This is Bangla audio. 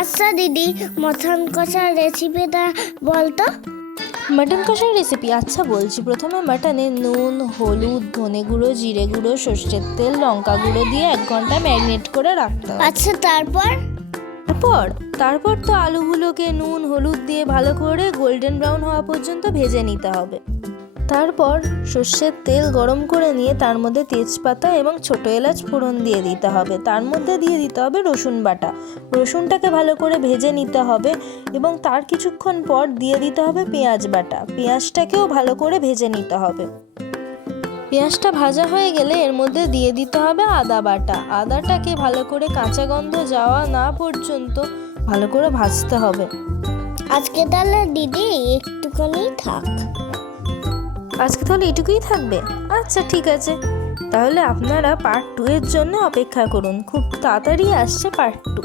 আচ্ছা দিদি, মটন কষার রেসিপিটা বলতো। মাটন কষার রেসিপি আচ্ছা বলছি। প্রথমে মাটনে নুন, হলুদ, ধনে গুঁড়ো, জিরে গুঁড়ো, সর্ষের তেল, লঙ্কা গুঁড়ো দিয়ে 1 ঘন্টা ম্যারিনেট করে রাখতে হবে। আচ্ছা তারপর? তারপর তো আলুগুলোকে নুন হলুদ দিয়ে ভালো করে গোল্ডেন ব্রাউন হওয়া পর্যন্ত ভেজে নিতে হবে। তারপর সর্ষের তেল গরম করে নিয়ে তার মধ্যে তেজপাতা এবং ছোটো এলাচ ফোড়ন দিয়ে দিতে হবে। তার মধ্যে দিয়ে দিতে হবে রসুন বাটা। রসুনটাকে ভালো করে ভেজে নিতে হবে এবং তার কিছুক্ষণ পর দিয়ে দিতে হবে পেঁয়াজ বাটা। পেঁয়াজটাকেও ভালো করে ভেজে নিতে হবে। পেঁয়াজটা ভাজা হয়ে গেলে এর মধ্যে দিয়ে দিতে হবে আদা বাটা। আদাটাকে ভালো করে কাঁচা গন্ধ যাওয়া না পর্যন্ত ভালো করে ভাজতে হবে। আজকে তাহলে দিদি একটুখানি থাক। আজকে তাহলে এটুকুই থাকবে? আচ্ছা ঠিক আছে, তাহলে আপনারা পার্ট 2 এর জন্য অপেক্ষা করুন। খুব তাড়াতাড়ি আসছে পার্ট 2।